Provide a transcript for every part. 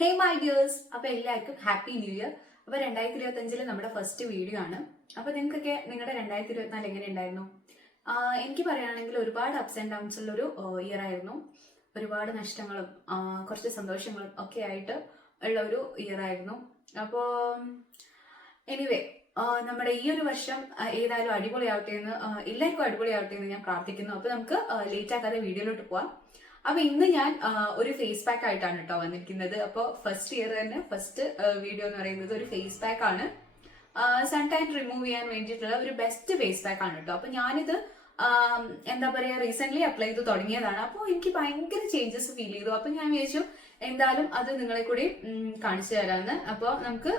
Hey my dears അപ്പൊ എല്ലാവർക്കും happy new year അപ്പൊ രണ്ടായിരത്തി ഇരുപത്തി അഞ്ചിൽ നമ്മുടെ ഫസ്റ്റ് വീഡിയോ ആണ്. അപ്പൊ നിങ്ങൾക്കൊക്കെ നിങ്ങളുടെ രണ്ടായിരത്തി ഇരുപത്തിനാല് എങ്ങനെ ഉണ്ടായിരുന്നു? എനിക്ക് പറയുകയാണെങ്കിൽ ഒരുപാട് അപ്സ് ആൻഡ് ഡൗൺസ് ഉള്ള ഒരു ഇയർ ആയിരുന്നു. ഒരുപാട് നഷ്ടങ്ങളും കുറച്ച് സന്തോഷങ്ങളും ഒക്കെ ആയിട്ട് ഉള്ള ഒരു ഇയർ ആയിരുന്നു. അപ്പോൾ എനിവേ നമ്മുടെ ഈ ഒരു വർഷം ഏതായാലും അടിപൊളിയാവട്ടെ എന്ന് എല്ലാവർക്കും അടിപൊളിയാവട്ടെ എന്ന് ഞാൻ പ്രാർത്ഥിക്കുന്നു. അപ്പൊ നമുക്ക് ലേറ്റ് ആക്കാതെ വീഡിയോയിലോട്ട് പോവാം. അപ്പൊ ഇന്ന് ഞാൻ ഒരു ഫേസ് പാക്ക് ആയിട്ടാണ് കേട്ടോ വന്നിരിക്കുന്നത്. അപ്പോൾ ഫസ്റ്റ് ഇയർ തന്നെ ഫസ്റ്റ് വീഡിയോ എന്ന് പറയുന്നത് ഒരു ഫേസ് പാക്ക് ആണ്. സൺ ടൈം റിമൂവ് ചെയ്യാൻ വേണ്ടിയിട്ടുള്ള ഒരു ബെസ്റ്റ് ഫേസ് പാക്ക് ആണ് കേട്ടോ അപ്പൊ ഞാനിത് എന്താ പറയാ റീസെന്റ് അപ്ലൈ ചെയ്ത് തുടങ്ങിയതാണ്. അപ്പോൾ എനിക്ക് ഭയങ്കര ചേഞ്ചസ് ഫീൽ ചെയ്തു. അപ്പൊ ഞാൻ വിചാരിച്ചു എന്തായാലും അത് നിങ്ങളെ കൂടി കാണിച്ചു തരാമെന്ന് അപ്പോൾ നമുക്ക്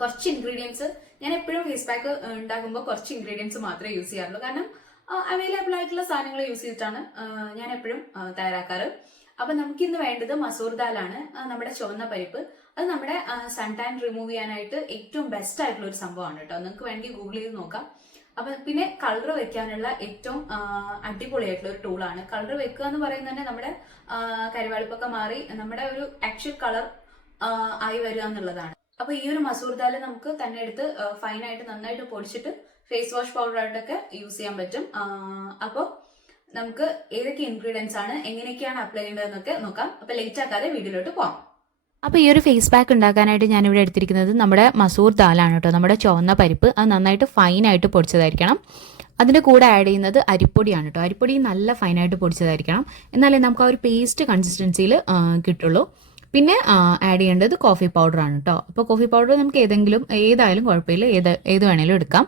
കുറച്ച് ഇൻഗ്രീഡിയൻസ് ഞാൻ എപ്പോഴും ഫേസ് പാക്ക് ഉണ്ടാക്കുമ്പോൾ കുറച്ച് ഇൻഗ്രീഡിയൻസ് മാത്രമേ യൂസ് ചെയ്യാറുള്ളൂ. കാരണം അവൈലബിൾ ആയിട്ടുള്ള സാധനങ്ങൾ യൂസ് ചെയ്തിട്ടാണ് ഞാൻ എപ്പോഴും തയ്യാറാക്കാറ്. അപ്പൊ നമുക്ക് ഇന്ന് വേണ്ടത് മസൂർ ദാലാണ് നമ്മുടെ ചുവന്ന പരിപ്പ്. അത് നമ്മുടെ സൺ ടാൻ റിമൂവ് ചെയ്യാനായിട്ട് ഏറ്റവും ബെസ്റ്റ് ആയിട്ടുള്ള ഒരു സംഭവമാണ് കേട്ടോ. നിങ്ങൾക്ക് വേണമെങ്കിൽ ഗൂഗിൾ ചെയ്ത് നോക്കാം. അപ്പൊ പിന്നെ കളർ വെക്കാനുള്ള ഏറ്റവും അടിപൊളിയായിട്ടുള്ള ഒരു ടൂളാണ് കളർ വെക്കുക എന്ന് പറയുന്നത് തന്നെ നമ്മുടെ കരിവാളിപ്പൊക്കെ മാറി നമ്മുടെ ഒരു ആക്ച്വൽ കളർ ആയി വരിക എന്നുള്ളതാണ്. അപ്പൊ ഈ ഒരു മസൂർ ദാൽ നമുക്ക് തന്നെ എടുത്ത് ഫൈൻ ആയിട്ട് നന്നായിട്ട് പൊടിച്ചിട്ട് ഫേസ് വാഷ് പൗഡർ ആയിട്ടൊക്കെ യൂസ് ചെയ്യാൻ പറ്റും. അപ്പോൾ നമുക്ക് ഏതൊക്കെ ഇൻഗ്രീഡിയൻസ് ആണ് എങ്ങനെയൊക്കെയാണ് അപ്ലൈ ചെയ്യേണ്ടതെന്നൊക്കെ നോക്കാം. അപ്പൊ ലേറ്റ് ആക്കാതെ വീഡിയോയിലോട്ട് പോവാം. അപ്പോൾ ഈ ഒരു ഫേസ് പാക്ക് ഉണ്ടാക്കാനായിട്ട് ഞാനിവിടെ എടുത്തിരിക്കുന്നത് നമ്മുടെ മസൂർ ദാലാണ് കേട്ടോ. നമ്മുടെ ചുവന്ന പരിപ്പ് അത് നന്നായിട്ട് ഫൈനായിട്ട് പൊടിച്ചതായിരിക്കണം. അതിന്റെ കൂടെ ആഡ് ചെയ്യുന്നത് അരിപ്പൊടിയാണ് കേട്ടോ. അരിപ്പൊടി നല്ല ഫൈനായിട്ട് പൊടിച്ചതായിരിക്കണം. എന്നാലേ നമുക്ക് ആ ഒരു പേസ്റ്റ് കൺസിസ്റ്റൻസിയിൽ കിട്ടുള്ളൂ. പിന്നെ ആഡ് ചെയ്യേണ്ടത് കോഫി പൗഡർ ആണ് കേട്ടോ അപ്പോൾ കോഫി പൗഡർ നമുക്ക് ഏതെങ്കിലും ഏതായാലും കുഴപ്പമില്ല. ഏത് ഏത് വേണേലും എടുക്കാം.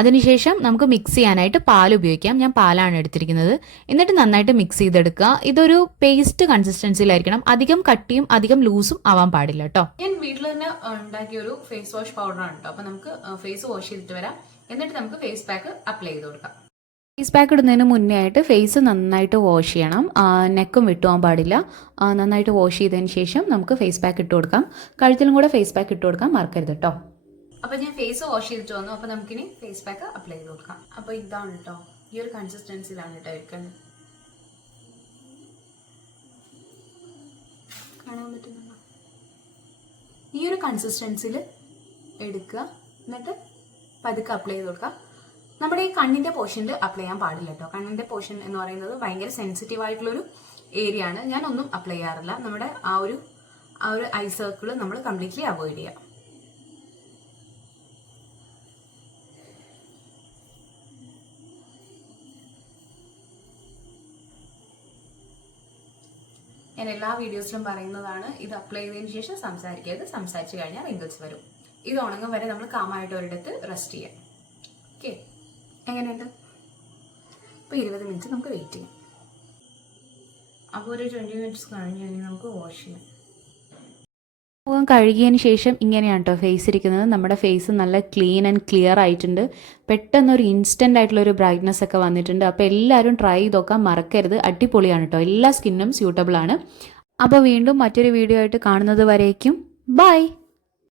അതിനുശേഷം നമുക്ക് മിക്സ് ചെയ്യാനായിട്ട് പാൽ ഉപയോഗിക്കാം. ഞാൻ പാലാണ് എടുത്തിരിക്കുന്നത്. എന്നിട്ട് നന്നായിട്ട് മിക്സ് ചെയ്തെടുക്കുക. ഇതൊരു പേസ്റ്റ് കൺസിസ്റ്റൻസിയിലായിരിക്കണം അധികം കട്ടിയും അധികം ലൂസും ആവാൻ പാടില്ല കേട്ടോ ഞാൻ വീട്ടിൽ തന്നെ ഉണ്ടാക്കിയ ഒരു ഫേസ് വാഷ് പൗഡർ ആണ് കേട്ടോ അപ്പൊ നമുക്ക് ഫേസ് വാഷ് ചെയ്തിട്ട് വരാം. എന്നിട്ട് നമുക്ക് ഫേസ് പാക്ക് അപ്ലൈ ചെയ്ത് കൊടുക്കാം. ഫേസ് പാക്ക് ഇടുന്നതിന് മുന്നേ ആയിട്ട് ഫേസ് നന്നായിട്ട് വാഷ് ചെയ്യണം. നെക്കും വിട്ടുപോകാൻ പാടില്ല. നന്നായിട്ട് വാഷ് ചെയ്തതിന് ശേഷം നമുക്ക് ഫേസ് പാക്ക് ഇട്ട് കൊടുക്കാം. കഴുത്തിലും കൂടെ ഫേസ് പാക്ക് ഇട്ട് കൊടുക്കാൻ മറക്കരുത് കേട്ടോ അപ്പൊ ഞാൻ ഫേസ് വാഷ് ചെയ്തിട്ട് വന്നു. അപ്പൊ നമുക്കിനി ഫേസ് പാക്ക് അപ്ലൈ ചെയ്ത് കൊടുക്കാം. അപ്പൊ ഇതാണ് കേട്ടോ ഈ ഒരു കൺസിസ്റ്റൻസിയിലാണ് കേട്ടോ ഇരിക്കുന്നത് ഈ ഒരു കൺസിസ്റ്റൻസിയിൽ എടുക്കുക. എന്നിട്ട് പതുക്കെ അപ്ലൈ ചെയ്ത് കൊടുക്കുക. നമ്മുടെ ഈ കണ്ണിന്റെ പോർഷനിൽ അപ്ലൈ ചെയ്യാൻ പാടില്ല കേട്ടോ കണ്ണിന്റെ പോർഷൻ എന്ന് പറയുന്നത് ഭയങ്കര സെൻസിറ്റീവ് ആയിട്ടുള്ളൊരു ഏരിയ ആണ്. ഞാൻ ഒന്നും അപ്ലൈ ചെയ്യാറില്ല. നമ്മുടെ ആ ഒരു ആ ഒരു ഐ സർക്കിൾ നമ്മൾ കംപ്ലീറ്റ്ലി അവോയ്ഡ് ചെയ്യാം. ഞാൻ എല്ലാ വീഡിയോസിലും പറയുന്നതാണ് ഇത് അപ്ലൈ ചെയ്തതിന് ശേഷം സംസാരിക്കരുത് സംസാരിച്ചു കഴിഞ്ഞാൽ റിങ്കിൾസ് വരും. ഇത് ഉണങ്ങും വരെ നമ്മൾ കാമായിട്ട് ഒരിടത്ത് റെസ്റ്റ് ചെയ്യാം. ഓക്കെ എങ്ങനെയുണ്ട്? അപ്പോൾ ഇരുപത് മിനിറ്റ് നമുക്ക് വെയിറ്റ് ചെയ്യാം. അപ്പോൾ ഒരു ട്വന്റി മിനിറ്റ്സ് കഴിഞ്ഞ് കഴിഞ്ഞാൽ നമുക്ക് വാഷ് ചെയ്യാം. മുഖം കഴുകിയതിന് ശേഷം ഇങ്ങനെയാണ് കേട്ടോ ഫേസ് ഇരിക്കുന്നത്. നമ്മുടെ ഫേസ് നല്ല ക്ലീൻ ആൻഡ് ക്ലിയർ ആയിട്ടുണ്ട്. പെട്ടെന്ന് ഒരു ഇൻസ്റ്റന്റ് ആയിട്ടുള്ള ഒരു ബ്രൈറ്റ്നസ് ഒക്കെ വന്നിട്ടുണ്ട്. അപ്പോൾ എല്ലാവരും ട്രൈ ചെയ്ത് നോക്കാൻ മറക്കരുത്. അടിപൊളിയാണ് കേട്ടോ എല്ലാ സ്കിന്നും സ്യൂട്ടബിൾ ആണ്. അപ്പോൾ വീണ്ടും മറ്റൊരു വീഡിയോ ആയിട്ട് കാണുന്നത് വരേക്കും. ബൈ